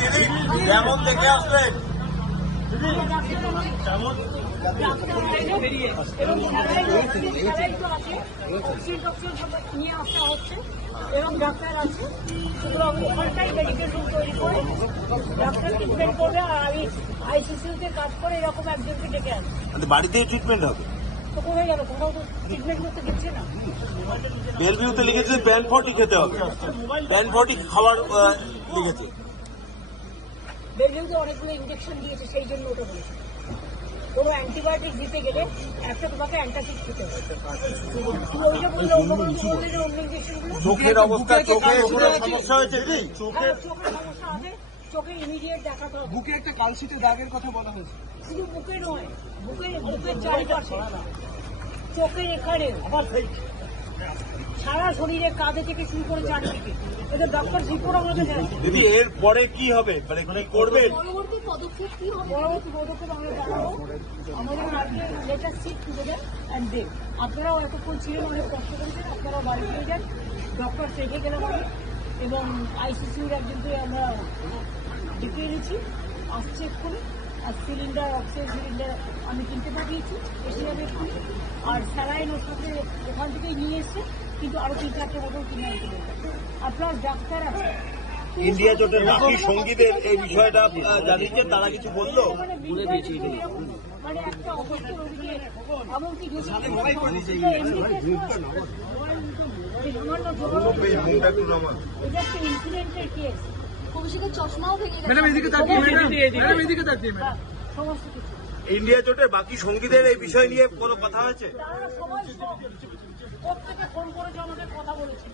দিদি কেমন দেখে আসলেন? নিয়ে আসা হচ্ছে এবং ডাক্তার আছে, সেগুলো ওখানটাই মেডিকেল রুম তৈরি করে ডাক্তার ট্রিটমেন্ট করবে। আর আমি আইসিসিউতে কাজ করে এরকম একজনকে ডেকে আনি। বাড়িতেই ট্রিটমেন্ট হবে? তো কোথায় গেল? কোথাও তো ট্রিটমেন্ট করতে দিচ্ছে না। বেলভিউতে লিখেছে প্যান 40 খেতে হবে, প্যান 40 খাবার লিখেছে। বেলভিউতে অনেকগুলো ইঞ্জেকশন দিয়েছে, সেই জন্য ওটা বলেছে। কোনো অ্যান্টিবায়োটিক দিতে গেলে একটা তোমাকে অ্যান্টাসিড খেতে হবে। ওইটা বললে অন্য ইঞ্জেকশনগুলো চোখের অবস্থা, চোখের কোনো সমস্যা হয়েছে দিদি? চোখের সমস্যা আছে, চোখে ইমিডিয়েট দেখাতে হবে। বুকে একটা কালশিটে দাগের কথা বলা হয়েছে। শুধু বুকে নয়, বুকের চারিপাশে, চোখের এখানে, সারা শরীরে কাঁধে থেকে শুরু করে চারদিকে। এদের ডক্টর রিপোর্ট আমাদের দেয়। দিদি এর পরে কি হবে, মানে কি করবেন? পরবর্তী পদক্ষেপ কি হবে? পরবর্তী পদক্ষেপ আমরা জানাবো। আমাদের আজকে later sit together and then. আপনারাও এতক্ষণ ছিলেন, অনেক কষ্ট করেছেন, আপনারাও বাড়ি ফিরে যান। ডক্টর রেখে গেলাম আমি, এবং আইসিসিউর একজনকে আমরা ডেকে এনেছি, আসছে এক্ষুনি। আর সিলিন্ডার, অক্সিজেন সিলিন্ডার আমি কিনতে পাঠিয়েছি, এসে যাবে এক্ষুনি। আর স্যালাইন ওর সাথে ওখান থেকেই নিয়ে এসছে, কিন্তু আরো 3-4টে বোতল কিনে আনতে বলবে। আর প্লাস ডাক্তার আছে। ইন্ডিয়া জোটের বাকি সঙ্গীদের এই বিষয়টা জানিয়েছে, তারা কিছু বললো? মানে একটা অবস্থা রোগীকে এমনকি এটা একটা ইনসিডেন্টের কেস। কৌশিকের চশমাও ভেঙে গেছে। ম্যাডাম এদিকে তাকিয়ে, ম্যাডাম এদিকে তাকিয়ে। সমস্ত কিছু ইন্ডিয়া জোটের বাকি সঙ্গীদের এই বিষয় নিয়ে কোনো কথা হয়েছে? তারা সবাই প্রত্যেকে ফোন করেছে, আমাদের কথা বলেছে।